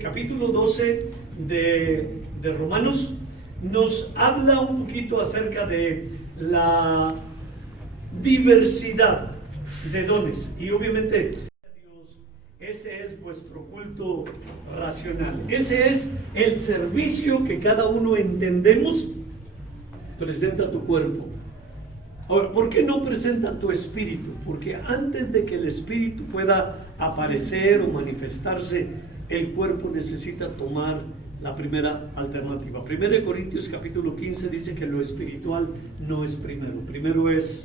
Capítulo 12 de Romanos nos habla un poquito acerca de la diversidad de dones, y obviamente Dios, ese es vuestro culto racional, ese es el servicio que cada uno entendemos. Presenta tu cuerpo. Ahora, ¿por qué no presenta tu espíritu? Porque antes de que el espíritu pueda aparecer o manifestarse, el cuerpo necesita tomar la primera alternativa. 1 Corintios capítulo 15 dice que lo espiritual no es primero. Primero es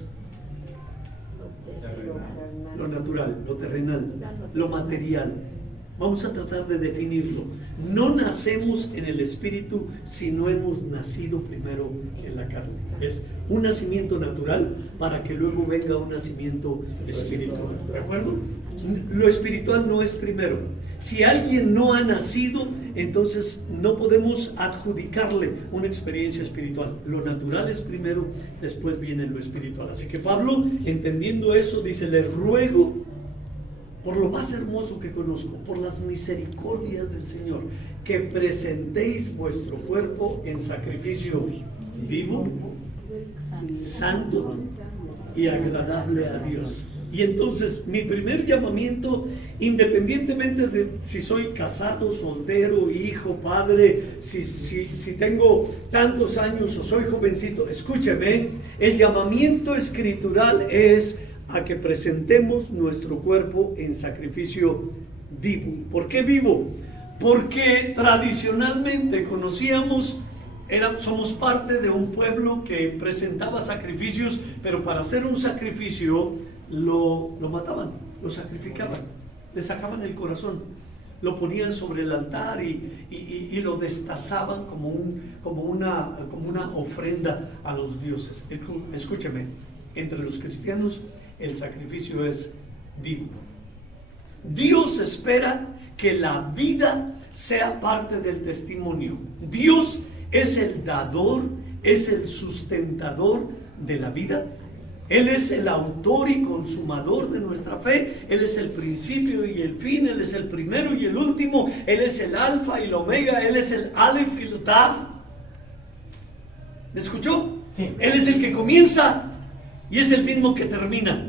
lo natural, lo terrenal, lo material. Vamos a tratar de definirlo. No nacemos en el espíritu si no hemos nacido primero en la carne. Es un nacimiento natural para que luego venga un nacimiento espiritual. ¿De acuerdo? Lo espiritual no es primero. Si alguien no ha nacido, entonces no podemos adjudicarle una experiencia espiritual. Lo natural es primero, después viene lo espiritual. Así que Pablo, entendiendo eso, dice: les ruego por lo más hermoso que conozco, por las misericordias del Señor, que presentéis vuestro cuerpo en sacrificio vivo, santo y agradable a Dios. Y entonces mi primer llamamiento, independientemente de si soy casado, soltero, hijo, padre, si tengo tantos años o soy jovencito, escúcheme, el llamamiento escritural es a que presentemos nuestro cuerpo en sacrificio vivo. ¿Por qué vivo? Porque tradicionalmente somos parte de un pueblo que presentaba sacrificios, pero para hacer un sacrificio lo mataban, lo sacrificaban, le sacaban el corazón, lo ponían sobre el altar y lo destazaban como una ofrenda a los dioses. Escúcheme, entre los cristianos el sacrificio es vivo. Dios espera que la vida sea parte del testimonio. Dios es el dador, es el sustentador de la vida. Él es el autor y consumador de nuestra fe. Él es el principio y el fin. Él es el primero y el último. Él es el alfa y el omega. Él es el alef y el tav. ¿Me escuchó? Sí. Él es el que comienza y es el mismo que termina.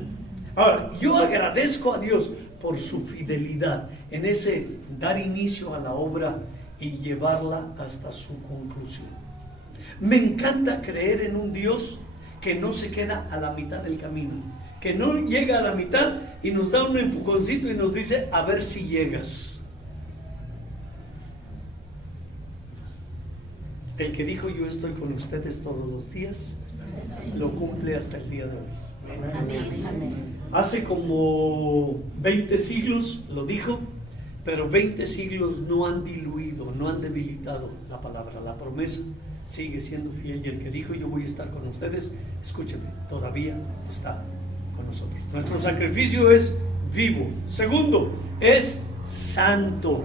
Ahora, yo agradezco a Dios por su fidelidad en ese dar inicio a la obra y llevarla hasta su conclusión. Me encanta creer en un Dios que no se queda a la mitad del camino, que no llega a la mitad y nos da un empujoncito y nos dice: a ver si llegas. El que dijo: yo estoy con ustedes todos los días, lo cumple hasta el día de hoy. Hace como 20 siglos lo dijo, pero 20 siglos no han diluido, no han debilitado la palabra. La promesa sigue siendo fiel, y el que dijo: yo voy a estar con ustedes, escúcheme, todavía está con nosotros. Nuestro sacrificio es vivo. Segundo, es santo.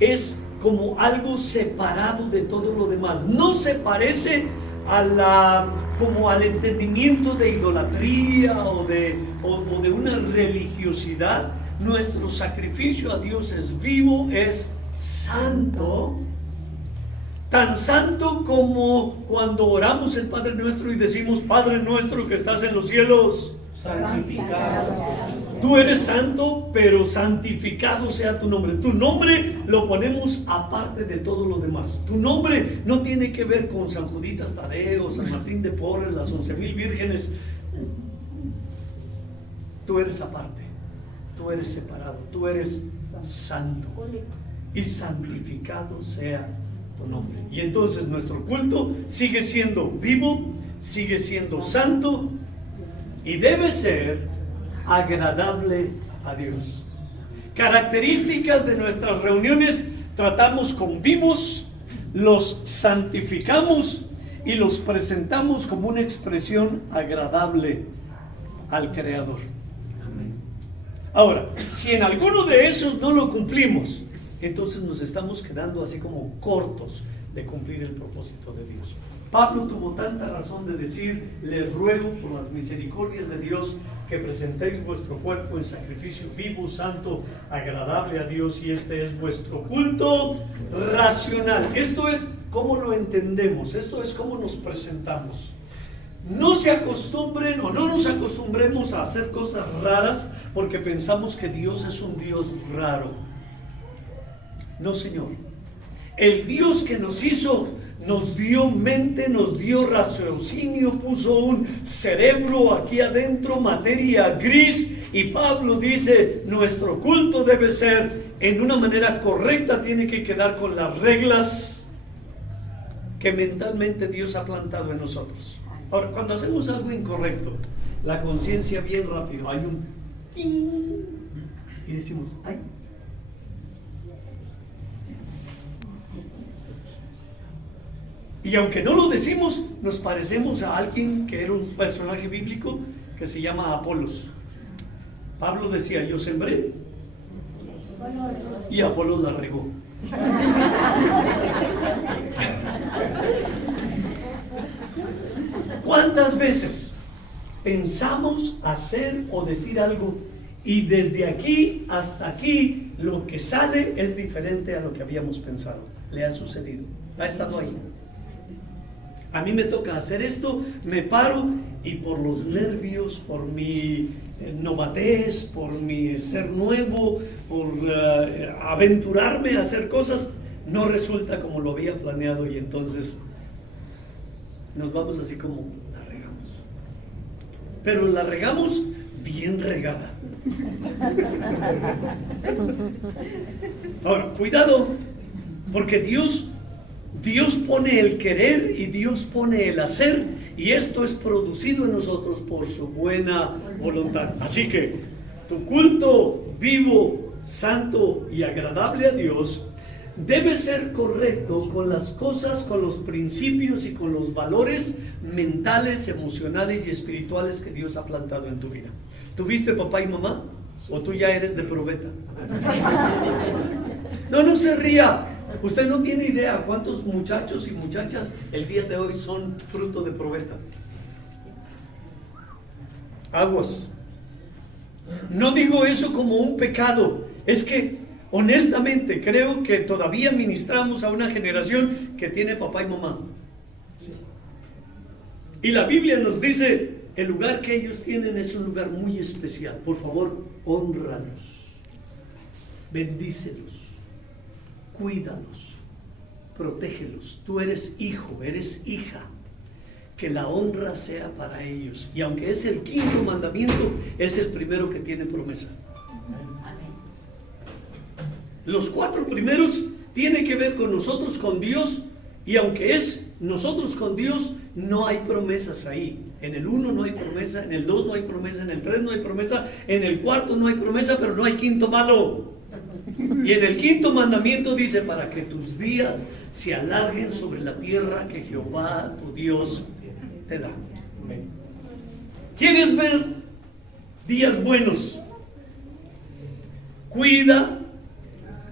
Es como algo separado de todo lo demás. No se parece como al entendimiento de idolatría o de una religiosidad. Nuestro sacrificio a Dios es vivo, es santo, tan santo como cuando oramos el Padre Nuestro y decimos: Padre nuestro que estás en los cielos, santificado. Tú eres santo, pero santificado sea tu nombre. Tu nombre lo ponemos aparte de todo lo demás. Tu nombre no tiene que ver con San Juditas Tadeo, San Martín de Porres, las 11,000 vírgenes. Tú eres aparte, tú eres separado, tú eres santo, y santificado sea tu nombre. Y entonces nuestro culto sigue siendo vivo, sigue siendo santo, y debe ser agradable a Dios. Características de nuestras reuniones: tratamos con vivos, los santificamos y los presentamos como una expresión agradable al Creador. Ahora, si en alguno de esos no lo cumplimos, entonces nos estamos quedando así como cortos de cumplir el propósito de Dios. Pablo tuvo tanta razón de decir: les ruego por las misericordias de Dios que presentéis vuestro cuerpo en sacrificio vivo, santo, agradable a Dios, y este es vuestro culto racional. Esto es cómo lo entendemos, esto es cómo nos presentamos. No se acostumbren o no nos acostumbremos a hacer cosas raras porque pensamos que Dios es un Dios raro. No, Señor. El Dios que nos hizo, nos dio mente, nos dio raciocinio, puso un cerebro aquí adentro, materia gris, y Pablo dice, nuestro culto debe ser en una manera correcta, tiene que quedar con las reglas que mentalmente Dios ha plantado en nosotros. Ahora, cuando hacemos algo incorrecto, la conciencia bien rápido, hay un ting, y decimos, ay. Y aunque no lo decimos, nos parecemos a alguien que era un personaje bíblico que se llama Apolos. Pablo decía, yo sembré y Apolos la regó. ¿Cuántas veces pensamos hacer o decir algo y desde aquí hasta aquí lo que sale es diferente a lo que habíamos pensado? ¿Le ha sucedido? ¿Ha estado ahí? A mí me toca hacer esto, me paro y por los nervios, por mi novatez, por mi ser nuevo, por aventurarme a hacer cosas, no resulta como lo había planeado y entonces nos vamos así como la regamos. Pero la regamos bien regada. Ahora, cuidado, porque Dios pone el querer y Dios pone el hacer, y esto es producido en nosotros por su buena voluntad. Así que tu culto vivo, santo y agradable a Dios debe ser correcto con las cosas, con los principios y con los valores mentales, emocionales y espirituales que Dios ha plantado en tu vida. ¿Tuviste papá y mamá? ¿O tú ya eres de probeta? No se ría. Usted no tiene idea cuántos muchachos y muchachas el día de hoy son fruto de probeta. Aguas. No digo eso como un pecado, es que honestamente creo que todavía ministramos a una generación que tiene papá y mamá. Y la Biblia nos dice, el lugar que ellos tienen es un lugar muy especial. Por favor, hónralos, bendícelos, cuídalos, protégelos. Tú eres hijo, eres hija. Que la honra sea para ellos. Y aunque es el quinto mandamiento, es el primero que tiene promesa. Los 4 primeros tienen que ver con nosotros, con Dios, y aunque es nosotros con Dios, no hay promesas ahí. En el 1 no hay promesa, en el 2 no hay promesa, en el 3 no hay promesa, en el 4 no hay promesa, pero no hay quinto malo. Y en el quinto mandamiento dice, para que tus días se alarguen sobre la tierra que Jehová tu Dios te da. ¿Quieres ver días buenos? Cuida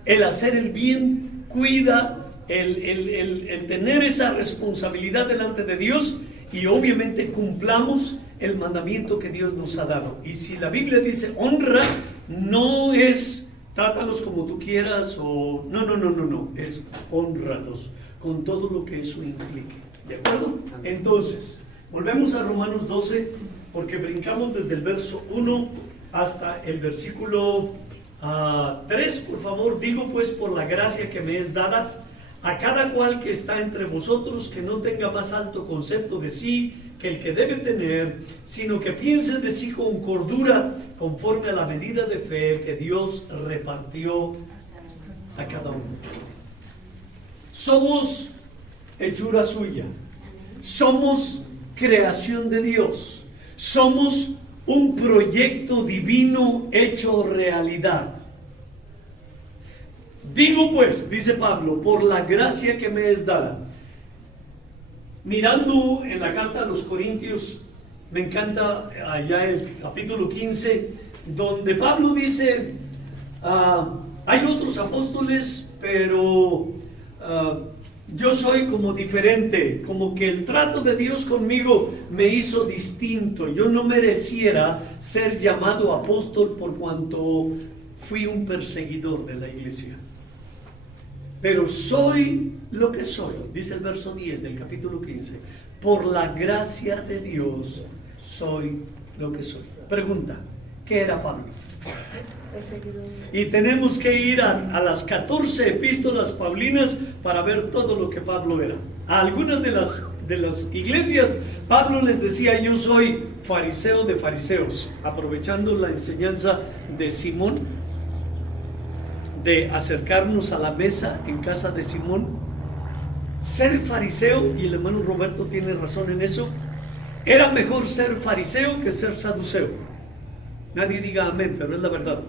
el hacer el bien, cuida el tener esa responsabilidad delante de Dios, y obviamente cumplamos el mandamiento que Dios nos ha dado. Y si la Biblia dice honra, no es trátalos como tú quieras o no, es honralos con todo lo que eso implique. ¿De acuerdo? Entonces, volvemos a Romanos 12, porque brincamos desde el verso 1 hasta el versículo 3, por favor. Digo pues, por la gracia que me es dada, a cada cual que está entre vosotros, que no tenga más alto concepto de sí que el que debe tener, sino que piense de sí con cordura, conforme a la medida de fe que Dios repartió a cada uno. Somos hechura suya, somos creación de Dios, somos un proyecto divino hecho realidad. Digo pues, dice Pablo, por la gracia que me es dada. Mirando en la carta a los Corintios, me encanta allá el capítulo 15, donde Pablo dice, hay otros apóstoles, pero yo soy como diferente, como que el trato de Dios conmigo me hizo distinto. Yo no mereciera ser llamado apóstol por cuanto fui un perseguidor de la iglesia. Pero soy lo que soy, dice el verso 10 del capítulo 15. Por la gracia de Dios soy lo que soy. Pregunta, ¿qué era Pablo? Y tenemos que ir a las 14 epístolas paulinas para ver todo lo que Pablo era. A algunas de las iglesias, Pablo les decía: yo soy fariseo de fariseos, aprovechando la enseñanza de Simón, de acercarnos a la mesa en casa de Simón. Ser fariseo, y el hermano Roberto tiene razón en eso, era mejor ser fariseo que ser saduceo. Nadie diga amén, pero es la verdad.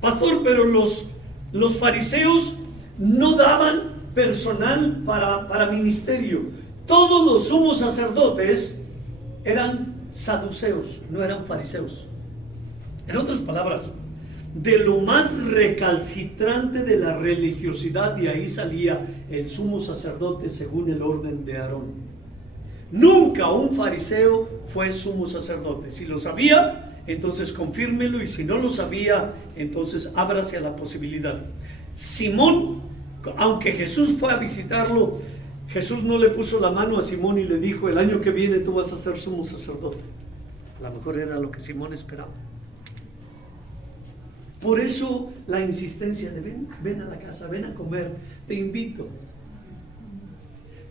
Pastor, pero los fariseos no daban personal para ministerio. Todos los sumos sacerdotes eran saduceos, no eran fariseos. En otras palabras, de lo más recalcitrante de la religiosidad, de ahí salía el sumo sacerdote según el orden de Aarón. Nunca un fariseo fue sumo sacerdote. Si lo sabía, entonces confírmelo, y si no lo sabía, entonces ábrase a la posibilidad. Simón, aunque Jesús fue a visitarlo, Jesús no le puso la mano a Simón y le dijo: el año que viene tú vas a ser sumo sacerdote. A lo mejor era lo que Simón esperaba. Por eso la insistencia de ven a la casa, ven a comer, te invito.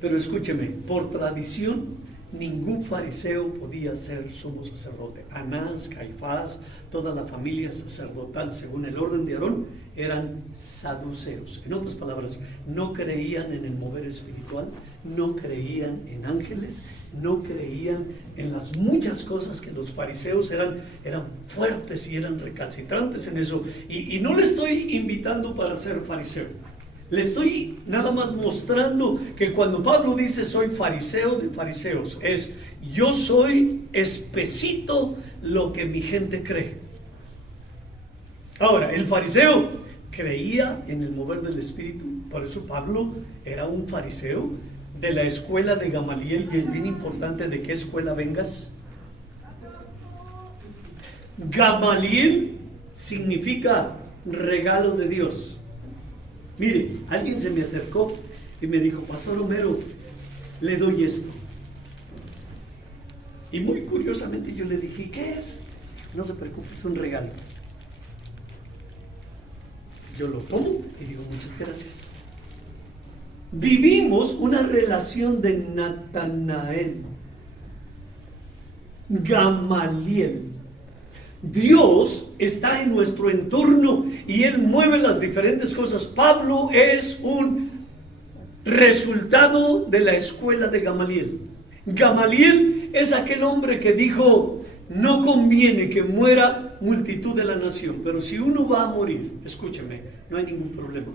Pero escúcheme, por tradición, ningún fariseo podía ser sumo sacerdote. Anás, Caifás, toda la familia sacerdotal, según el orden de Aarón, eran saduceos. En otras palabras, no creían en el mover espiritual, no creían en ángeles, no creían en las muchas cosas que los fariseos eran fuertes y eran recalcitrantes en eso. Y no le estoy invitando para ser fariseo. Le estoy nada más mostrando que cuando Pablo dice soy fariseo de fariseos, es yo soy espesito lo que mi gente cree. Ahora, el fariseo creía en el mover del Espíritu, por eso Pablo era un fariseo de la escuela de Gamaliel, y es bien importante de qué escuela vengas. Gamaliel significa regalo de Dios. Mire, alguien se me acercó y me dijo: Pastor Homero, le doy esto. Y muy curiosamente yo le dije: ¿qué es? No se preocupe, es un regalo. Yo lo tomo y digo: muchas gracias. Vivimos una relación de Natanael, Gamaliel. Dios está en nuestro entorno y Él mueve las diferentes cosas. Pablo es un resultado de la escuela de Gamaliel. Gamaliel es aquel hombre que dijo: no conviene que muera multitud de la nación, pero si uno va a morir, escúcheme, no hay ningún problema.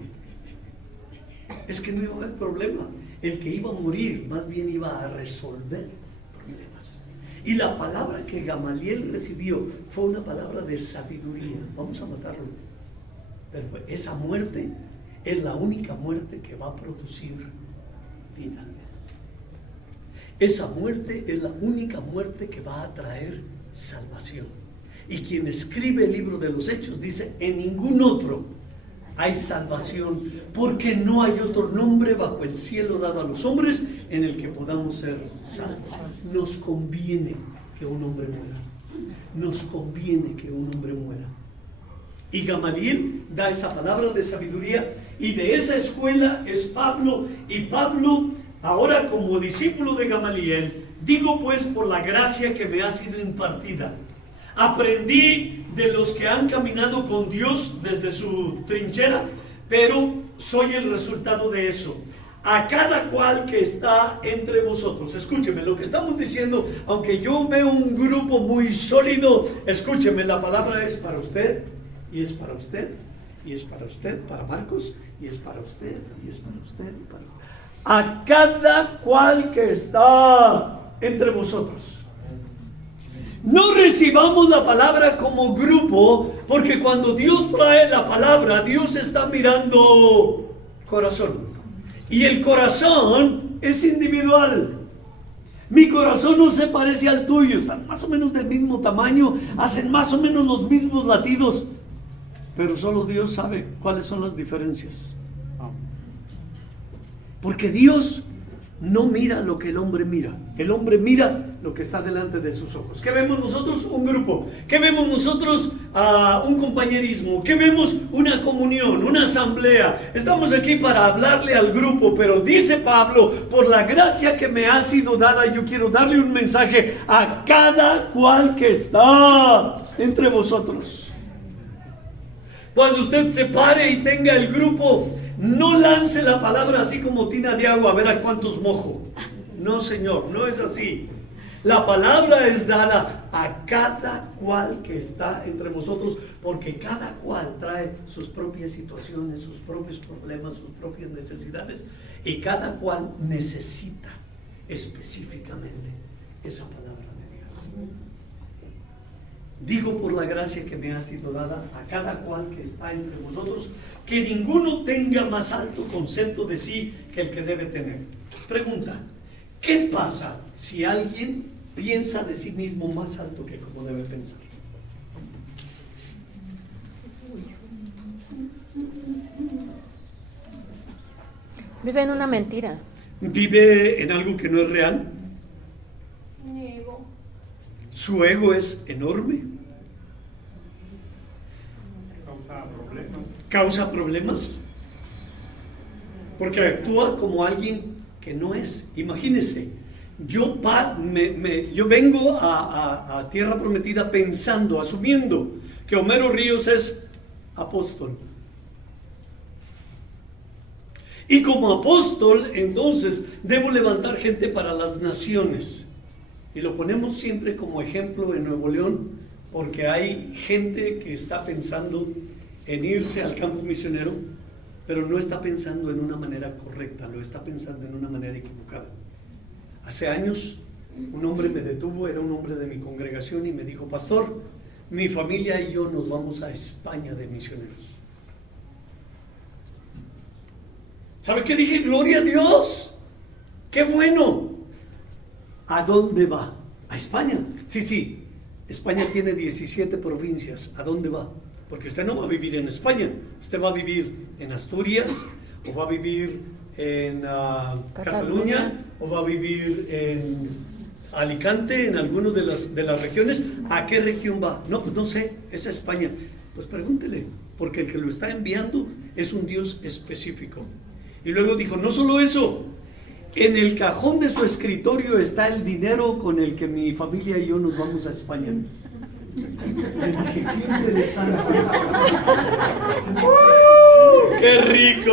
Es que no iba a haber problema. El que iba a morir más bien iba a resolver problemas. Y la palabra que Gamaliel recibió fue una palabra de sabiduría. Vamos a matarlo. Pero esa muerte es la única muerte que va a producir vida. Esa muerte es la única muerte que va a traer salvación. Y quien escribe el libro de los Hechos dice: en ningún otro hay salvación, porque no hay otro nombre bajo el cielo dado a los hombres en el que podamos ser salvos. Nos conviene que un hombre muera. Nos conviene que un hombre muera. Y Gamaliel da esa palabra de sabiduría, y de esa escuela es Pablo. Y Pablo, ahora como discípulo de Gamaliel, digo pues por la gracia que me ha sido impartida. Aprendí de los que han caminado con Dios desde su trinchera, pero soy el resultado de eso. A cada cual que está entre vosotros. Escúcheme, lo que estamos diciendo, aunque yo veo un grupo muy sólido, escúcheme, la palabra es para usted, y es para usted, y es para usted, para Marcos, y es para usted, y es para usted, y para usted. A cada cual que está entre vosotros. No recibamos la palabra como grupo, porque cuando Dios trae la palabra, Dios está mirando corazón. Y el corazón es individual. Mi corazón no se parece al tuyo, están más o menos del mismo tamaño, hacen más o menos los mismos latidos, pero solo Dios sabe cuáles son las diferencias. Porque Dios no mira lo que el hombre mira. El hombre mira lo que está delante de sus ojos. ¿Qué vemos nosotros? Un grupo. ¿Qué vemos nosotros? Un compañerismo. ¿Qué vemos? Una comunión, una asamblea. Estamos aquí para hablarle al grupo, pero dice Pablo, por la gracia que me ha sido dada, yo quiero darle un mensaje a cada cual que está entre vosotros. Cuando usted se pare y tenga el grupo, no lance la palabra así como tina de agua a ver a cuántos mojo. No, Señor, no es así. La palabra es dada a cada cual que está entre vosotros, porque cada cual trae sus propias situaciones, sus propios problemas, sus propias necesidades, y cada cual necesita específicamente esa palabra de Dios. Digo por la gracia que me ha sido dada a cada cual que está entre vosotros, que ninguno tenga más alto concepto de sí que el que debe tener. Pregunta, ¿qué pasa si alguien piensa de sí mismo más alto que como debe pensar? Vive en una mentira. ¿Vive en algo que no es real? Ego. ¿Su ego es enorme? ¿Causa problemas? Porque actúa como alguien que no es. Imagínese, yo vengo a Tierra Prometida pensando, asumiendo que Homero Ríos es apóstol. Y como apóstol, entonces, debo levantar gente para las naciones. Y lo ponemos siempre como ejemplo en Nuevo León, porque hay gente que está pensando en irse al campo misionero, pero no está pensando en una manera correcta, lo está pensando en una manera equivocada. Hace años, un hombre me detuvo, era un hombre de mi congregación, y me dijo: pastor, mi familia y yo nos vamos a España de misioneros. ¿Sabe qué dije? ¡Gloria a Dios! ¡Qué bueno! ¿A dónde va? ¿A España? Sí. España tiene 17 provincias. ¿A dónde va? Porque usted no va a vivir en España. Usted va a vivir en Asturias, o va a vivir en Cataluña, o va a vivir en Alicante, en alguna de las regiones. ¿A qué región va? No, pues no sé, es a España. Pues pregúntele, porque el que lo está enviando es un Dios específico. Y luego dijo, no solo eso, en el cajón de su escritorio está el dinero con el que mi familia y yo nos vamos a España. Le dije, qué interesante. ¡Qué rico!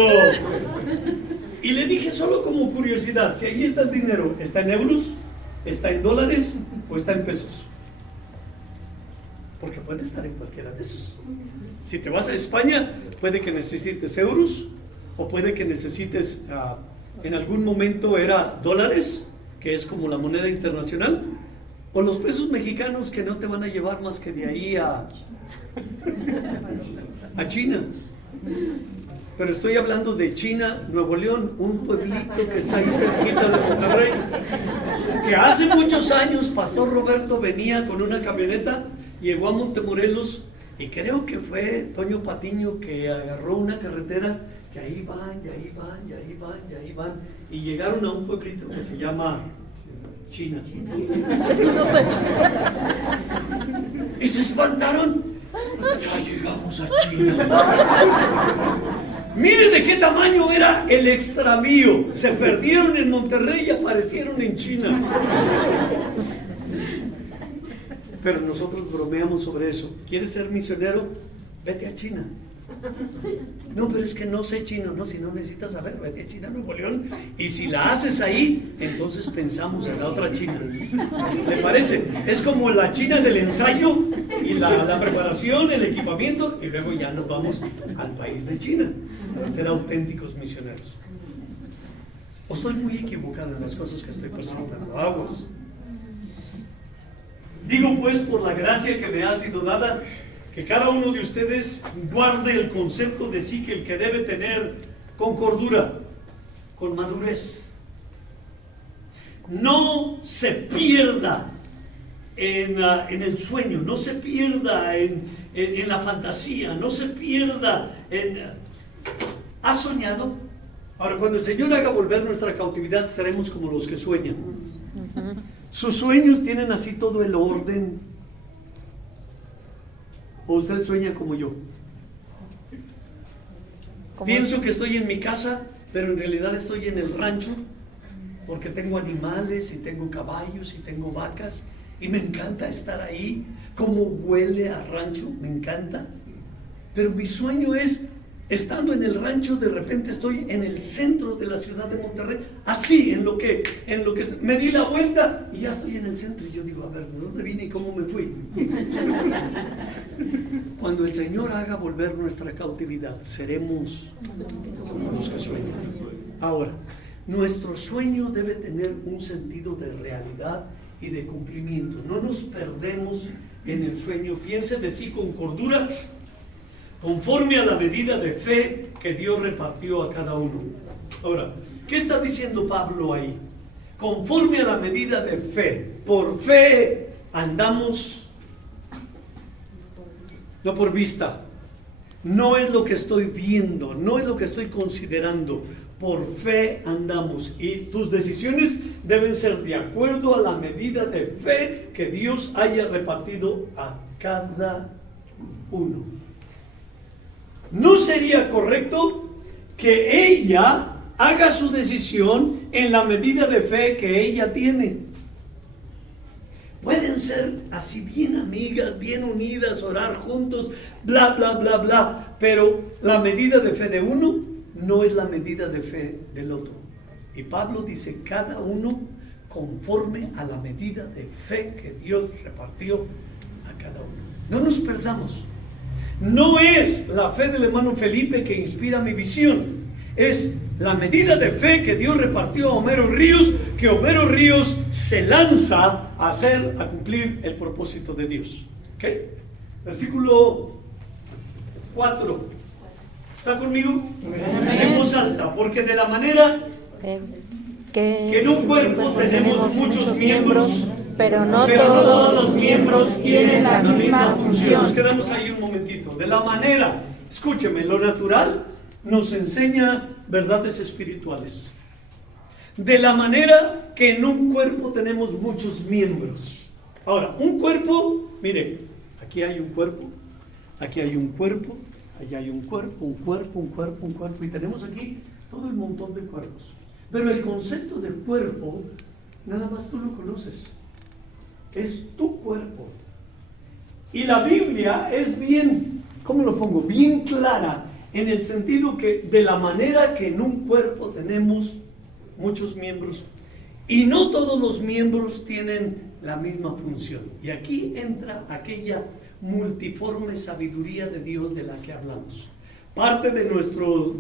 Y le dije, solo como curiosidad, si ahí está el dinero, ¿está en euros? ¿Está en dólares? ¿O está en pesos? Porque puede estar en cualquiera de esos. Si te vas a España, puede que necesites euros, o puede que necesites, en algún momento era dólares, que es como la moneda internacional, o los pesos mexicanos, que no te van a llevar más que de ahí a China. Pero estoy hablando de China, Nuevo León, un pueblito que está ahí cerquita de Monterrey, que hace muchos años Pastor Roberto venía con una camioneta, llegó a Montemorelos, y creo que fue Toño Patiño que agarró una carretera, que ahí van, y llegaron a un pueblito que se llama China. Y se espantaron. Ya llegamos a China. Mire de qué tamaño era el extravío. Se perdieron en Monterrey y aparecieron en China. Pero nosotros bromeamos sobre eso. ¿Quieres ser misionero? Vete a China. No, pero es que no sé chino. No, si no necesitas saber, vete a China, Nuevo León. Y si la haces ahí, entonces pensamos en la otra China. ¿Le parece? Es como la China del ensayo y la preparación, el equipamiento, y luego ya nos vamos al país de China para ser auténticos misioneros. ¿O estoy muy equivocado en las cosas que estoy presentando? Aguas. Digo pues, por la gracia que me ha sido dada, que cada uno de ustedes guarde el concepto de sí que el que debe tener con cordura, con madurez. No se pierda en el sueño, no se pierda en la fantasía, no se pierda ¿has soñado? Ahora, cuando el Señor haga volver nuestra cautividad, seremos como los que sueñan. Sus sueños tienen así todo el orden. ¿O usted sueña como yo? Pienso que estoy en mi casa, pero en realidad estoy en el rancho, porque tengo animales y tengo caballos y tengo vacas, y me encanta estar ahí. Cómo huele a rancho, me encanta. Pero mi sueño es, estando en el rancho, de repente estoy en el centro de la ciudad de Monterrey, así, en lo que me di la vuelta y ya estoy en el centro. Y yo digo, a ver, ¿de dónde vine y cómo me fui? Cuando el Señor haga volver nuestra cautividad, seremos como los que sueñan. Ahora, nuestro sueño debe tener un sentido de realidad y de cumplimiento. No nos perdemos en el sueño. Piense de sí con cordura, conforme a la medida de fe que Dios repartió a cada uno. Ahora, ¿qué está diciendo Pablo ahí? Conforme a la medida de fe. Por fe andamos, no por vista. No es lo que estoy viendo, no es lo que estoy considerando. Por fe andamos. Y tus decisiones deben ser de acuerdo a la medida de fe que Dios haya repartido a cada uno. ¿No sería correcto que ella haga su decisión en la medida de fe que ella tiene? Pueden ser así bien amigas, bien unidas, orar juntos, bla, bla, bla, bla, pero la medida de fe de uno no es la medida de fe del otro. Y Pablo dice, cada uno conforme a la medida de fe que Dios repartió a cada uno. No nos perdamos. No es la fe del hermano Felipe que inspira mi visión, es la medida de fe que Dios repartió a Homero Ríos, que Homero Ríos se lanza a cumplir el propósito de Dios. ¿Ok? Versículo 4. ¿Está conmigo? Amén. En voz alta, porque de la manera que en un cuerpo tenemos muchos miembros, pero no todos los miembros tienen la misma función. Nos quedamos ahí un momentito. De la manera, escúcheme, lo natural nos enseña verdades espirituales. De la manera que en un cuerpo tenemos muchos miembros. Ahora, un cuerpo, mire, aquí hay un cuerpo, aquí hay un cuerpo, allá hay un cuerpo, un cuerpo, un cuerpo, un cuerpo, y tenemos aquí todo el montón de cuerpos. Pero el concepto de cuerpo, nada más tú lo conoces. Es tu cuerpo. Y la Biblia es bien, ¿cómo lo pongo? Bien clara, en el sentido que de la manera que en un cuerpo tenemos muchos miembros, y no todos los miembros tienen la misma función. Y aquí entra aquella multiforme sabiduría de Dios de la que hablamos. Parte de nuestro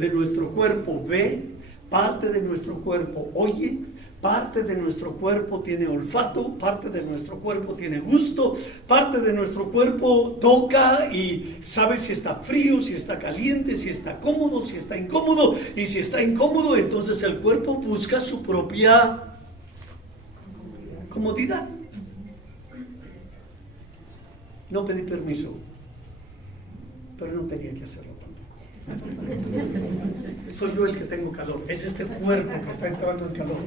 cuerpo ve, parte de nuestro cuerpo oye, parte de nuestro cuerpo tiene olfato, parte de nuestro cuerpo tiene gusto, parte de nuestro cuerpo toca y sabe si está frío, si está caliente, si está cómodo, si está incómodo, y si está incómodo, entonces el cuerpo busca su propia comodidad. No pedí permiso, pero no tenía que hacerlo también. Soy yo el que tengo calor, es este cuerpo que está entrando en calor.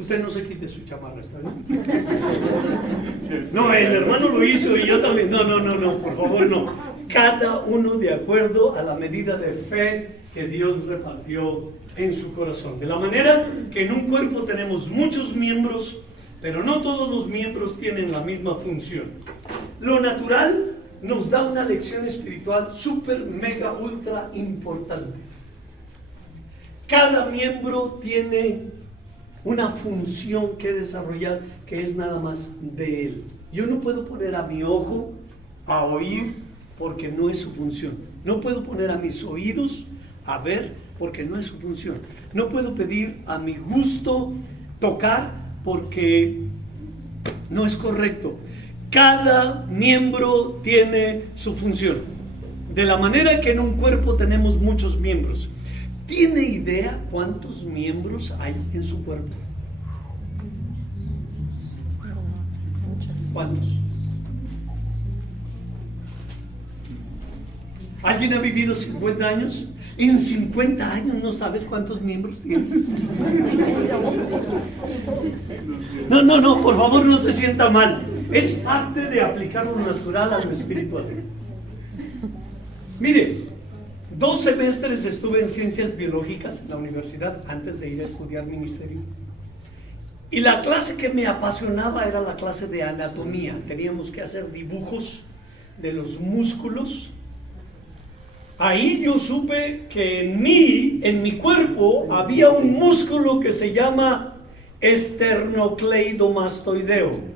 Usted no se quite su chamarra, ¿está bien? No, el hermano lo hizo y yo también. No, por favor, no. Cada uno de acuerdo a la medida de fe que Dios repartió en su corazón. De la manera que en un cuerpo tenemos muchos miembros, pero no todos los miembros tienen la misma función. Lo natural nos da una lección espiritual súper, mega, ultra importante. Cada miembro tiene una función que desarrollar que es nada más de él. Yo no puedo poner a mi ojo a oír porque no es su función. No puedo poner a mis oídos a ver porque no es su función. No puedo pedir a mi gusto tocar porque no es correcto. Cada miembro tiene su función. De la manera que en un cuerpo tenemos muchos miembros, ¿Tiene idea cuántos miembros hay en su cuerpo? ¿Cuántos? ¿Alguien ha vivido 50 años? En 50 años no sabes cuántos miembros tienes. No, por favor no se sienta mal. Es parte de aplicar lo natural a lo espiritual. Mire, 2 semestres estuve en ciencias biológicas en la universidad antes de ir a estudiar ministerio. Y la clase que me apasionaba era la clase de anatomía. Teníamos que hacer dibujos de los músculos. Ahí yo supe que en mi cuerpo, había un músculo que se llama esternocleidomastoideo.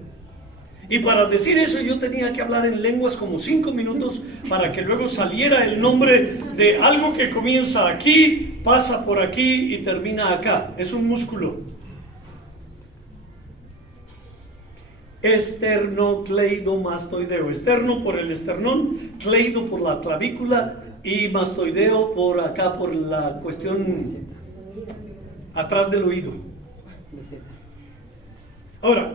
Y para decir eso yo tenía que hablar en lenguas como 5 minutos para que luego saliera el nombre de algo que comienza aquí, pasa por aquí y termina acá. Es un músculo. Esternocleidomastoideo. Esterno por el esternón, cleido por la clavícula y mastoideo por acá, por la cuestión atrás del oído. Ahora,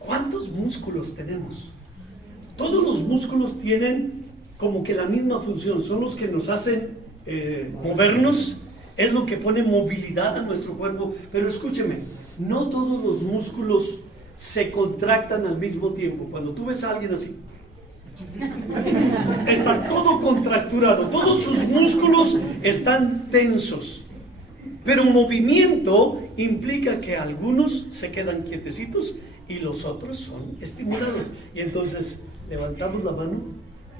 ¿cuántos músculos tenemos? Todos los músculos tienen como que la misma función, son los que nos hacen movernos, es lo que pone movilidad a nuestro cuerpo. Pero escúcheme, no todos los músculos se contractan al mismo tiempo. Cuando tú ves a alguien así, está todo contracturado, todos sus músculos están tensos. Pero movimiento implica que algunos se quedan quietecitos y los otros son estimulados. Y entonces levantamos la mano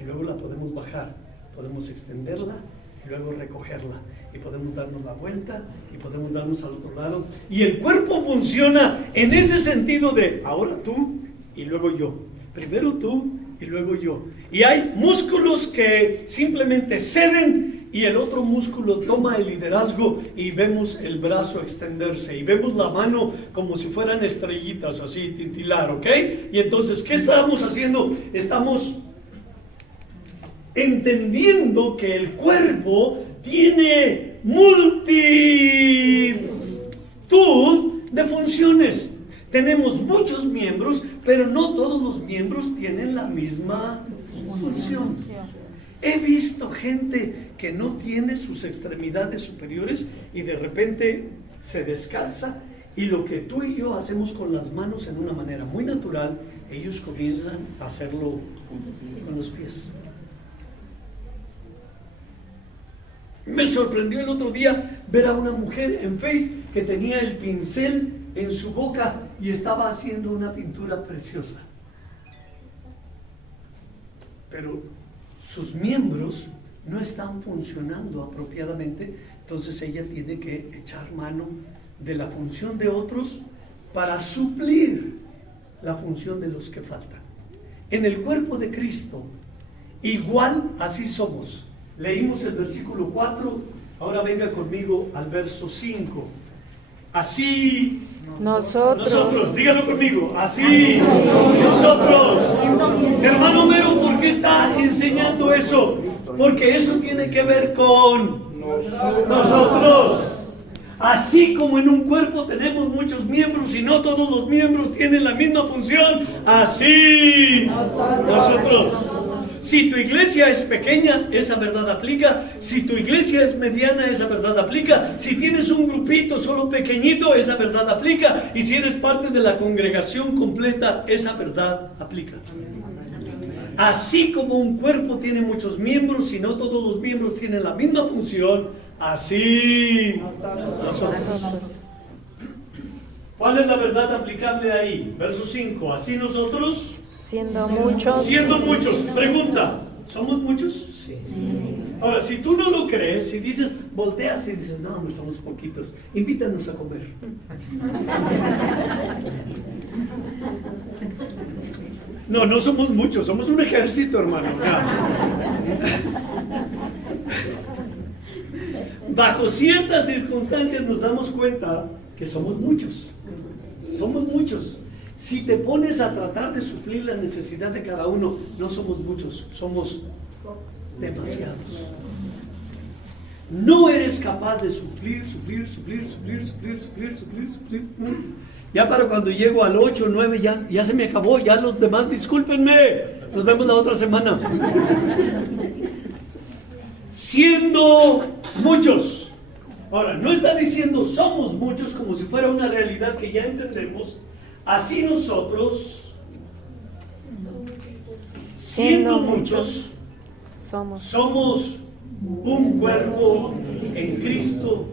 y luego la podemos bajar, podemos extenderla y luego recogerla. Y podemos darnos la vuelta y podemos darnos al otro lado. Y el cuerpo funciona en ese sentido de ahora tú y luego yo. Primero tú y luego yo. Y hay músculos que simplemente ceden y el otro músculo toma el liderazgo y vemos el brazo extenderse y vemos la mano como si fueran estrellitas así, tintilar, ¿ok? Y entonces, ¿qué estamos haciendo? Estamos entendiendo que el cuerpo tiene multitud de funciones. Tenemos muchos miembros, pero no todos los miembros tienen la misma función. He visto gente que no tiene sus extremidades superiores y de repente se descalza, y lo que tú y yo hacemos con las manos en una manera muy natural, ellos comienzan a hacerlo con los pies. Me sorprendió el otro día ver a una mujer en Face que tenía el pincel en su boca y estaba haciendo una pintura preciosa. Pero sus miembros no están funcionando apropiadamente, entonces ella tiene que echar mano de la función de otros para suplir la función de los que faltan. En el cuerpo de Cristo, igual así somos. Leímos el versículo 4, ahora venga conmigo al verso 5. Así nosotros, dígalo conmigo, así nosotros. Hermano Mero, ¿por qué está enseñando eso? Porque eso tiene que ver con nosotros. Así como en un cuerpo tenemos muchos miembros y no todos los miembros tienen la misma función, así nosotros. Si tu iglesia es pequeña, esa verdad aplica. Si tu iglesia es mediana, esa verdad aplica. Si tienes un grupito solo pequeñito, esa verdad aplica. Y si eres parte de la congregación completa, esa verdad aplica. Así como un cuerpo tiene muchos miembros y no todos los miembros tienen la misma función, así nosotros. ¿Cuál es la verdad aplicable ahí? Verso 5. Así nosotros, siendo muchos. Pregunta, ¿somos muchos? Sí. Ahora, si tú no lo crees, si dices, volteas y dices, no, hombre, somos poquitos, invítanos a comer. No somos muchos, somos un ejército, hermano. O sea, bajo ciertas circunstancias nos damos cuenta que somos muchos. Somos muchos. Si te pones a tratar de suplir la necesidad de cada uno, no somos muchos, somos demasiados. no eres capaz de suplir. Ya para cuando llego al 8, 9, ya se me acabó, ya los demás discúlpenme, nos vemos la otra semana. Siendo muchos. Ahora, no está diciendo somos muchos como si fuera una realidad que ya entendemos. Así nosotros, siendo muchos, somos un cuerpo en Cristo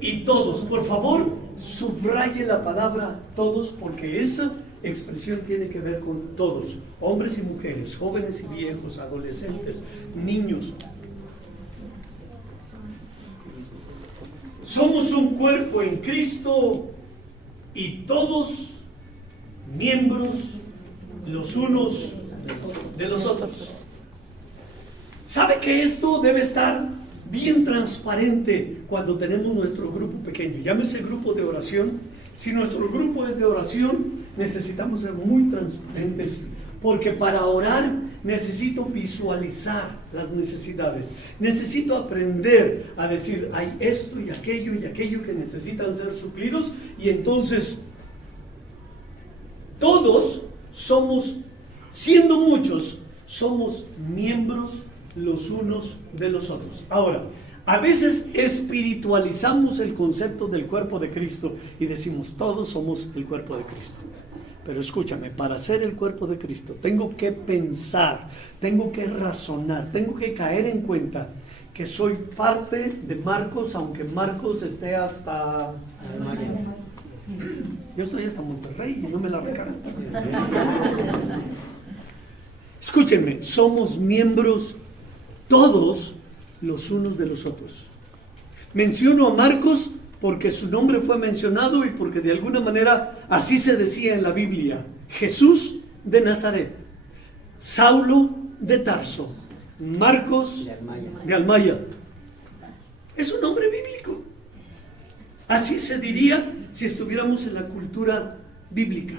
y todos. Por favor, subraye la palabra todos, porque esa expresión tiene que ver con todos, hombres y mujeres, jóvenes y viejos, adolescentes, niños. Somos un cuerpo en Cristo y todos miembros los unos de los otros. ¿Sabe que esto debe estar bien transparente cuando tenemos nuestro grupo pequeño? Llámese grupo de oración. Si nuestro grupo es de oración, necesitamos ser muy transparentes, porque para orar necesito visualizar las necesidades. Necesito aprender a decir, hay esto y aquello que necesitan ser suplidos, y entonces todos somos, siendo muchos, somos miembros los unos de los otros. Ahora, a veces espiritualizamos el concepto del cuerpo de Cristo y decimos, todos somos el cuerpo de Cristo. Pero escúchame, para ser el cuerpo de Cristo tengo que pensar, tengo que razonar, tengo que caer en cuenta que soy parte de Marcos, aunque Marcos esté hasta yo estoy hasta Monterrey y no me la recargan. Escúchenme, somos miembros todos los unos de los otros. Menciono a Marcos porque su nombre fue mencionado y porque de alguna manera así se decía en la Biblia. Jesús de Nazaret, Saulo de Tarso, Marcos de Almaya. Es un nombre bíblico. Así se diría si estuviéramos en la cultura bíblica.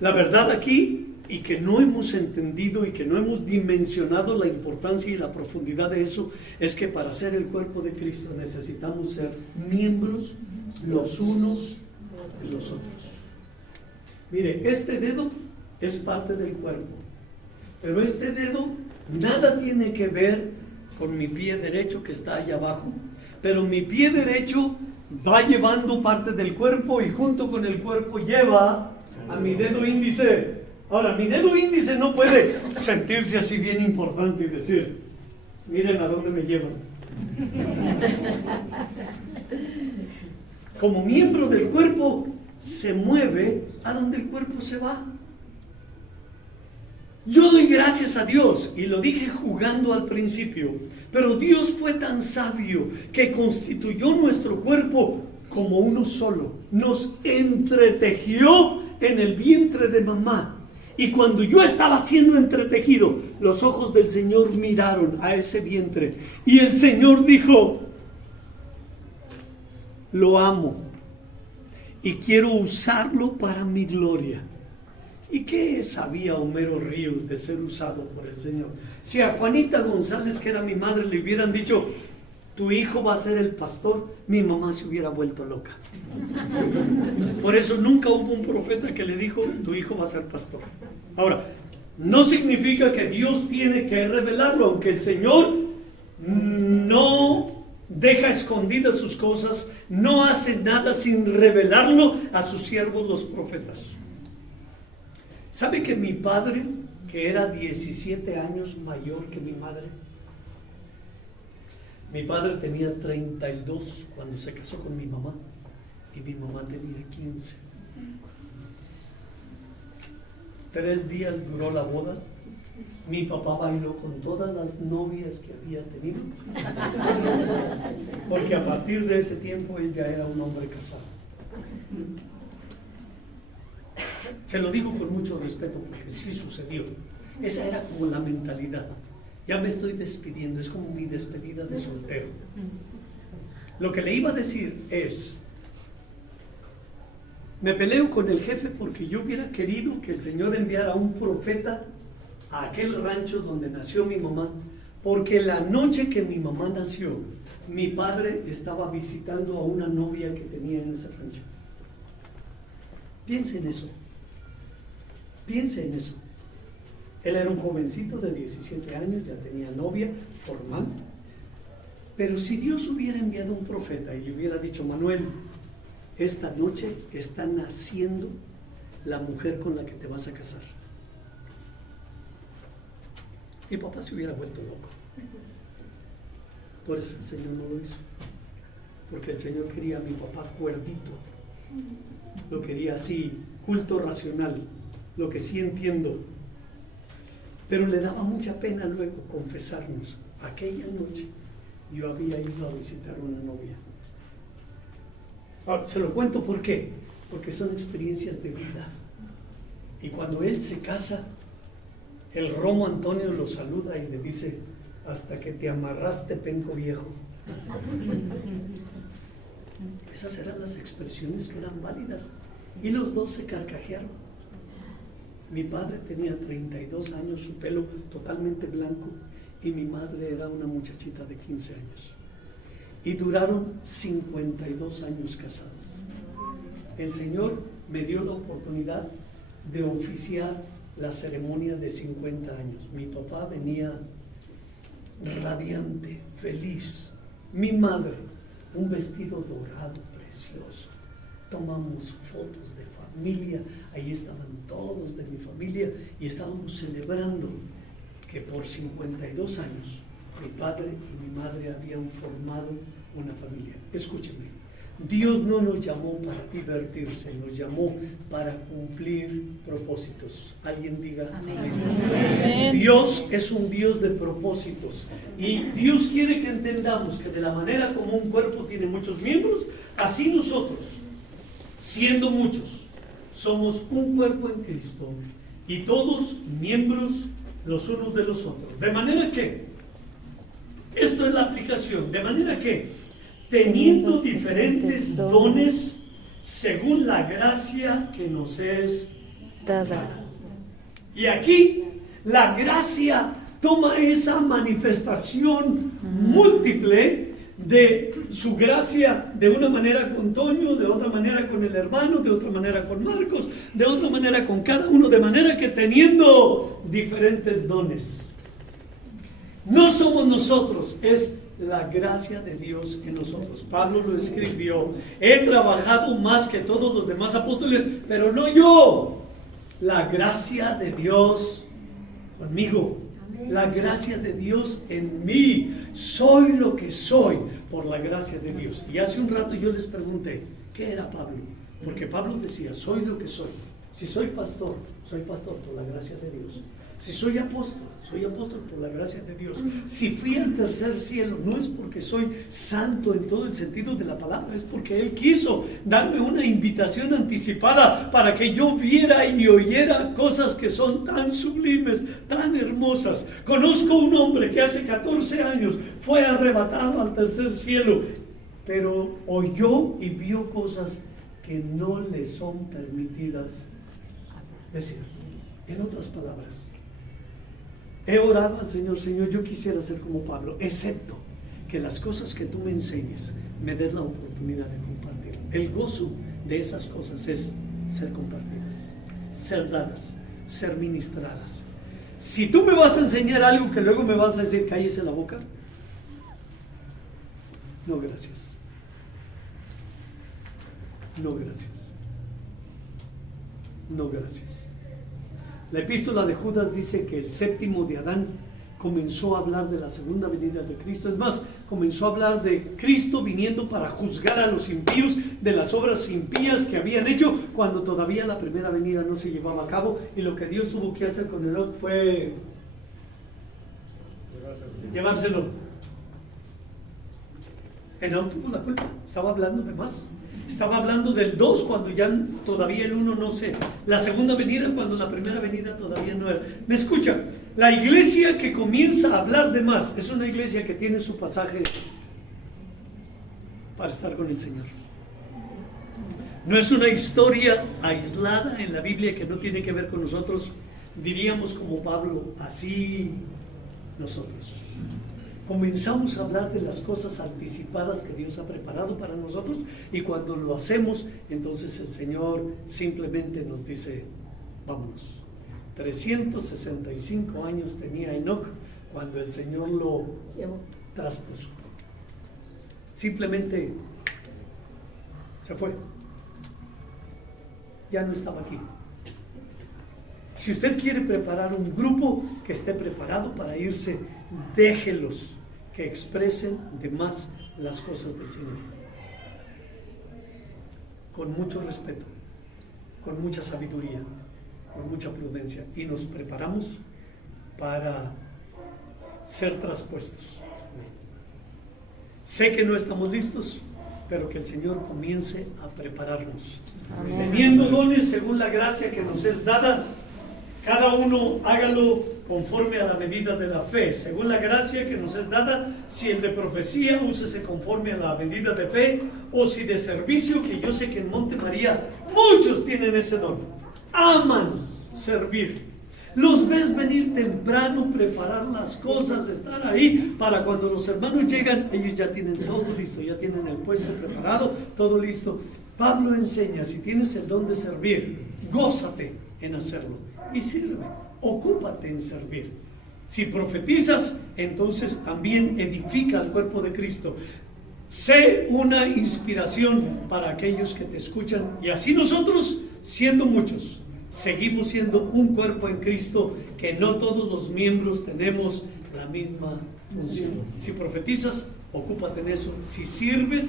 La verdad aquí, y que no hemos entendido y que no hemos dimensionado la importancia y la profundidad de eso, es que para ser el cuerpo de Cristo necesitamos ser miembros los unos de los otros. Mire, este dedo es parte del cuerpo, pero este dedo nada tiene que ver con mi pie derecho que está allá abajo, pero mi pie derecho va llevando parte del cuerpo y junto con el cuerpo lleva a mi dedo índice. Ahora, mi dedo índice no puede sentirse así bien importante y decir, miren a dónde me llevan. Como miembro del cuerpo, se mueve a donde el cuerpo se va. Yo doy gracias a Dios, y lo dije jugando al principio, pero Dios fue tan sabio que constituyó nuestro cuerpo como uno solo. Nos entretejió en el vientre de mamá. Y cuando yo estaba siendo entretejido, los ojos del Señor miraron a ese vientre. Y el Señor dijo, lo amo y quiero usarlo para mi gloria. ¿Y qué sabía Homero Ríos de ser usado por el Señor? Si a Juanita González, que era mi madre, le hubieran dicho, tu hijo va a ser el pastor, mi mamá se hubiera vuelto loca. Por eso nunca hubo un profeta que le dijo, tu hijo va a ser pastor. Ahora, no significa que Dios tiene que revelarlo, aunque el Señor no deja escondidas sus cosas, no hace nada sin revelarlo a sus siervos los profetas. ¿Sabe que mi padre, que era 17 años mayor que mi madre, mi padre tenía 32 cuando se casó con mi mamá y mi mamá tenía 15. 3 días duró la boda. Mi papá bailó con todas las novias que había tenido, porque a partir de ese tiempo él ya era un hombre casado. Se lo digo con mucho respeto porque sí sucedió. Esa era como la mentalidad. Ya me estoy despidiendo, es como mi despedida de soltero. Lo que le iba a decir es, me peleo con el jefe porque yo hubiera querido que el Señor enviara un profeta a aquel rancho donde nació mi mamá Porque la noche que mi mamá nació, mi padre estaba visitando a una novia que tenía en ese rancho. Piense en eso. Piense en eso. Él era un jovencito de 17 años, ya tenía novia formal. Pero si Dios hubiera enviado un profeta y le hubiera dicho: Manuel, esta noche está naciendo la mujer con la que te vas a casar, mi papá se hubiera vuelto loco. Por eso el Señor no lo hizo, porque el Señor quería a mi papá cuerdito, lo quería así, culto racional, lo que sí entiendo. Pero le daba mucha pena luego confesarnos: aquella noche yo había ido a visitar una novia. Ahora, se lo cuento ¿por qué? Porque son experiencias de vida. Y cuando él se casa, el Romo Antonio lo saluda y le dice: hasta que te amarraste, penco viejo. Esas eran las expresiones que eran válidas. Y los dos se carcajearon. Mi padre tenía 32 años, su pelo totalmente blanco, y mi madre era una muchachita de 15 años. Y duraron 52 años casados. El Señor me dio la oportunidad de oficiar la ceremonia de 50 años. Mi papá venía radiante, feliz. Mi madre, un vestido dorado, precioso. Tomamos fotos de familia, ahí estaban todos de mi familia y estábamos celebrando que por 52 años mi padre y mi madre habían formado una familia. Escúcheme, Dios no nos llamó para divertirse, nos llamó para cumplir propósitos. Alguien diga amén. Amén. Dios es un Dios de propósitos y Dios quiere que entendamos que de la manera como un cuerpo tiene muchos miembros, así nosotros, siendo muchos, somos un cuerpo en Cristo y todos miembros los unos de los otros. De manera que, esto es la aplicación, de manera que, teniendo diferentes dones según la gracia que nos es dada. Y aquí, la gracia toma esa manifestación múltiple de su gracia, de una manera con Toño, de otra manera con el hermano, de otra manera con Marcos, de otra manera con cada uno, de manera que teniendo diferentes dones. No somos nosotros, es la gracia de Dios en nosotros. Pablo lo escribió: he trabajado más que todos los demás apóstoles, pero no yo, la gracia de Dios conmigo. La gracia de Dios en mí. Soy lo que soy por la gracia de Dios. Y hace un rato yo les pregunté, ¿qué era Pablo? Porque Pablo decía: soy lo que soy. Si soy pastor por la gracia de Dios. Si soy apóstol por la gracia de Dios. Si fui al tercer cielo, no es porque soy santo en todo el sentido de la palabra, es porque Él quiso darme una invitación anticipada para que yo viera y oyera cosas que son tan sublimes, tan hermosas. Conozco un hombre que hace 14 años fue arrebatado al tercer cielo, pero oyó y vio cosas que no le son permitidas decir. En otras palabras, he orado al Señor: Señor, yo quisiera ser como Pablo, excepto que las cosas que tú me enseñes me des la oportunidad de compartir. El gozo de esas cosas es ser compartidas, ser dadas, ser ministradas. Si tú me vas a enseñar algo que luego me vas a decir cállese la boca, no gracias. No gracias. No gracias. La epístola de Judas dice que el séptimo de Adán comenzó a hablar de la segunda venida de Cristo. Es más, comenzó a hablar de Cristo viniendo para juzgar a los impíos de las obras impías que habían hecho cuando todavía la primera venida no se llevaba a cabo, y lo que Dios tuvo que hacer con Enoc fue llevárselo. Enoc tuvo la culpa, estaba hablando de más. Estaba hablando del 2 cuando ya todavía el 1 no sé. La segunda venida cuando la primera venida todavía no era. ¿Me escucha? La iglesia que comienza a hablar de más es una iglesia que tiene su pasaje para estar con el Señor. No es una historia aislada en la Biblia que no tiene que ver con nosotros. Diríamos como Pablo, así nosotros. Comenzamos a hablar de las cosas anticipadas que Dios ha preparado para nosotros, y cuando lo hacemos, entonces el Señor simplemente nos dice, vámonos. 365 años tenía Enoc cuando el Señor lo traspuso. Simplemente se fue. Ya no estaba aquí. Si usted quiere preparar un grupo que esté preparado para irse, déjelos que expresen de más las cosas del Señor. Con mucho respeto, con mucha sabiduría, con mucha prudencia. Y nos preparamos para ser traspuestos. Sé que no estamos listos, pero que el Señor comience a prepararnos. Amén. Teniendo dones según la gracia que nos es dada, cada uno hágalo conforme a la medida de la fe, según la gracia que nos es dada. Si el de profecía, úsese conforme a la medida de fe, o si de servicio, que yo sé que en Monte María muchos tienen ese don, aman servir. Los ves venir temprano, preparar las cosas, estar ahí, para cuando los hermanos llegan, ellos ya tienen todo listo, ya tienen el puesto preparado, todo listo. Pablo enseña, si tienes el don de servir, gózate en hacerlo y sirve, ocúpate en servir. Si profetizas, entonces también edifica al cuerpo de Cristo. Sé una inspiración para aquellos que te escuchan, y así nosotros, siendo muchos, seguimos siendo un cuerpo en Cristo, que no todos los miembros tenemos la misma función. Si profetizas, ocúpate en eso. Si sirves,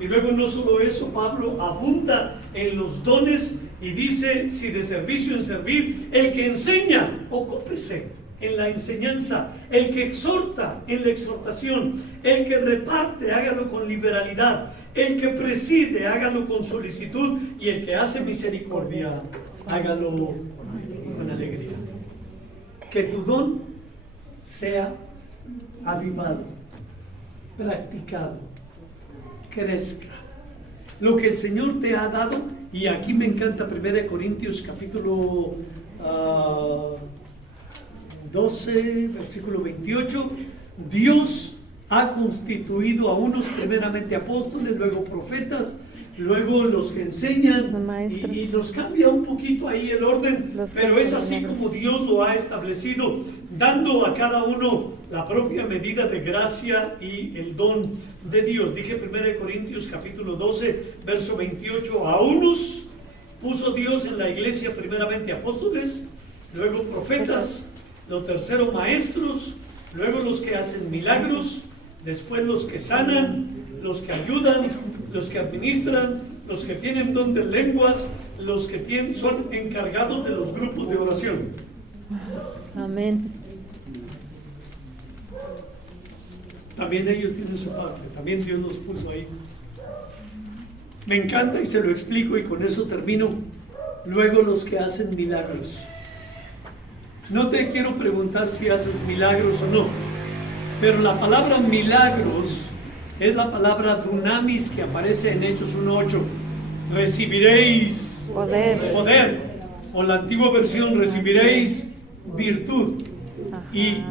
y luego no solo eso, Pablo abunda en los dones y dice, si de servicio en servir, el que enseña, ocúpese en la enseñanza, el que exhorta en la exhortación, el que reparte, hágalo con liberalidad, el que preside, hágalo con solicitud, y el que hace misericordia, hágalo con alegría. Que tu don sea avivado, practicado, crezca. Lo que el Señor te ha dado, y aquí me encanta 1 Corintios capítulo 12, versículo 28, Dios ha constituido a unos primeramente apóstoles, luego profetas, luego los que enseñan, y nos cambia un poquito ahí el orden, pero es así como Dios lo ha establecido, dando a cada uno la propia medida de gracia y el don de Dios. Dije 1 Corintios capítulo 12, verso 28, a unos puso Dios en la iglesia primeramente apóstoles, luego profetas, lo tercero maestros, luego los que hacen milagros, después los que sanan, los que ayudan, los que administran, los que tienen don de lenguas, los que son encargados de los grupos de oración. Amén. También ellos tienen su parte, también Dios los puso ahí. Me encanta y se lo explico, y con eso termino. Luego los que hacen milagros. No te quiero preguntar si haces milagros o no, pero la palabra milagros es la palabra dunamis que aparece en Hechos 1:8. Recibiréis poder, o la antigua versión, recibiréis virtud. Y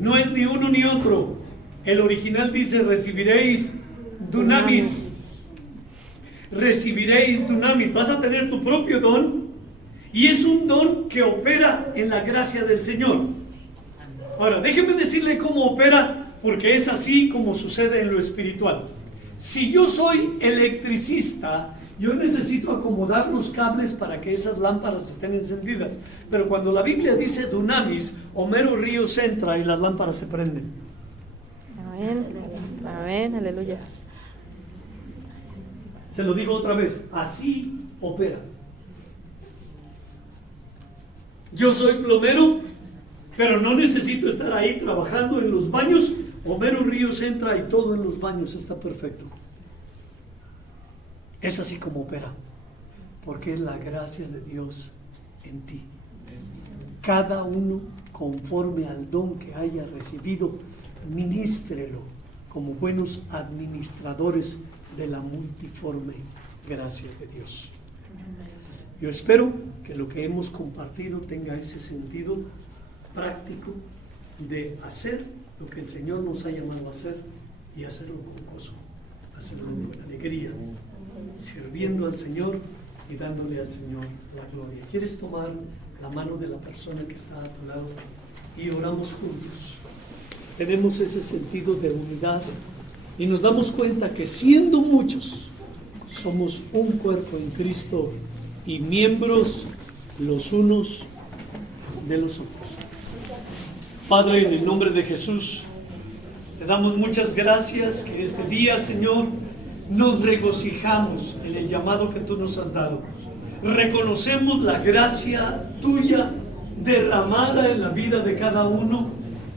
no es ni uno ni otro. El original dice recibiréis dunamis. Recibiréis dunamis. Vas a tener tu propio don, y es un don que opera en la gracia del Señor. Ahora, déjeme decirle cómo opera, porque es así como sucede en lo espiritual. Si yo soy electricista, yo necesito acomodar los cables para que esas lámparas estén encendidas. Pero cuando la Biblia dice dunamis, Homero Ríos entra y las lámparas se prenden. Amén. Amén, aleluya. Se lo digo otra vez, así opera. Yo soy plomero, pero no necesito estar ahí trabajando en los baños. Homero Ríos entra y todo en los baños está perfecto. Es así como opera, porque es la gracia de Dios en ti. Cada uno conforme al don que haya recibido, ministrelo como buenos administradores de la multiforme gracia de Dios. Yo espero que lo que hemos compartido tenga ese sentido práctico de hacer lo que el Señor nos ha llamado a hacer y hacerlo con gozo, hacerlo con alegría, sirviendo al Señor y dándole al Señor la gloria. ¿Quieres tomar la mano de la persona que está a tu lado y oramos juntos? Tenemos ese sentido de unidad y nos damos cuenta que siendo muchos, somos un cuerpo en Cristo y miembros los unos de los otros. Padre, en el nombre de Jesús, te damos muchas gracias que este día, Señor, nos regocijamos en el llamado que tú nos has dado. Reconocemos la gracia tuya derramada en la vida de cada uno.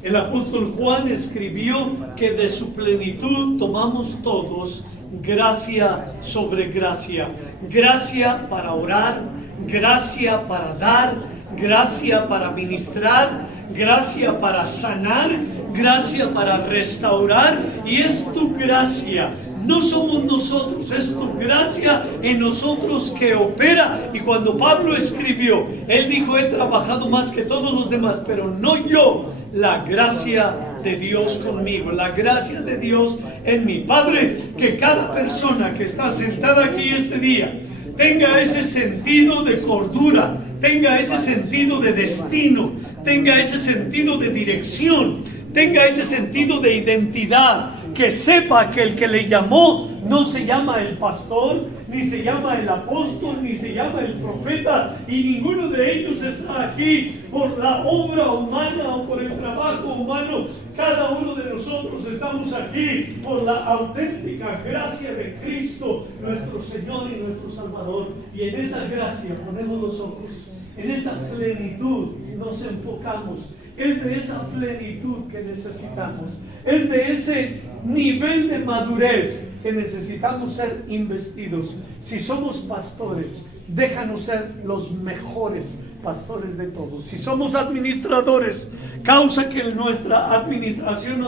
El apóstol Juan escribió que de su plenitud tomamos todos gracia sobre gracia. Gracia para orar, gracia para dar, gracia para ministrar, gracia para sanar, gracia para restaurar, y es tu gracia. No somos nosotros, es tu gracia en nosotros que opera. Y cuando Pablo escribió, él dijo: he trabajado más que todos los demás, pero no yo, la gracia de Dios conmigo, la gracia de Dios en mí. Padre, que cada persona que está sentada aquí este día tenga ese sentido de cordura, tenga ese sentido de destino, tenga ese sentido de dirección, tenga ese sentido de identidad, que sepa que el que le llamó no se llama el pastor, ni se llama el apóstol, ni se llama el profeta, y ninguno de ellos está aquí por la obra humana o por el trabajo humano. Cada uno de nosotros estamos aquí por la auténtica gracia de Cristo, nuestro Señor y nuestro Salvador, y en esa gracia ponemos los ojos, en esa plenitud nos enfocamos. Es de esa plenitud que necesitamos, es de ese nivel de madurez que necesitamos ser investidos. Si somos pastores, déjanos ser los mejores pastores de todos. Si somos administradores, causa que nuestra administración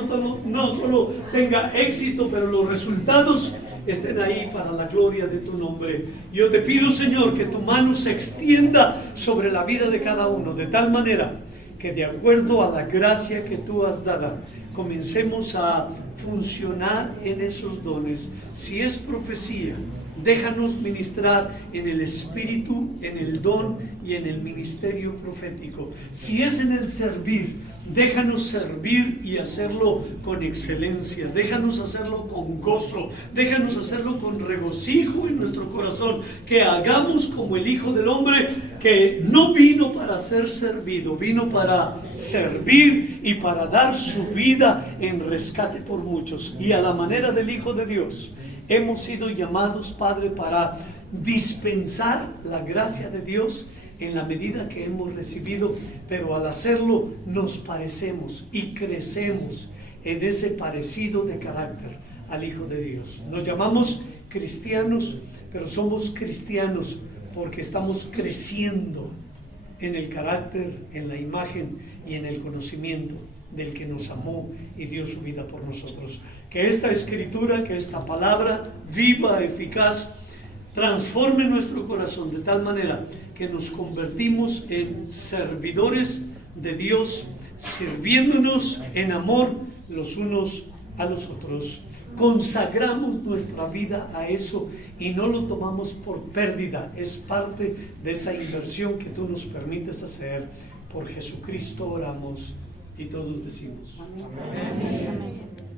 no solo tenga éxito, pero los resultados estén ahí para la gloria de tu nombre. Yo te pido, Señor, que tu mano se extienda sobre la vida de cada uno, de tal manera que de acuerdo a la gracia que tú has dado, comencemos a funcionar en esos dones. Si es profecía, déjanos ministrar en el espíritu, en el don y en el ministerio profético. Si es en el servir, déjanos servir y hacerlo con excelencia. Déjanos hacerlo con gozo. Déjanos hacerlo con regocijo en nuestro corazón. Que hagamos como el Hijo del Hombre, que no vino para ser servido, vino para servir y para dar su vida en rescate por muchos. Y a la manera del Hijo de Dios, hemos sido llamados, Padre, para dispensar la gracia de Dios en la medida que hemos recibido, pero al hacerlo nos parecemos y crecemos en ese parecido de carácter al Hijo de Dios. Nos llamamos cristianos, pero somos cristianos porque estamos creciendo en el carácter, en la imagen y en el conocimiento del que nos amó y dio su vida por nosotros. Que esta escritura, que esta palabra viva, eficaz, transforme nuestro corazón de tal manera que nos convertimos en servidores de Dios, sirviéndonos en amor los unos a los otros. Consagramos nuestra vida a eso y no lo tomamos por pérdida. Es parte de esa inversión que tú nos permites hacer. Por Jesucristo oramos y todos decimos amén. Amén.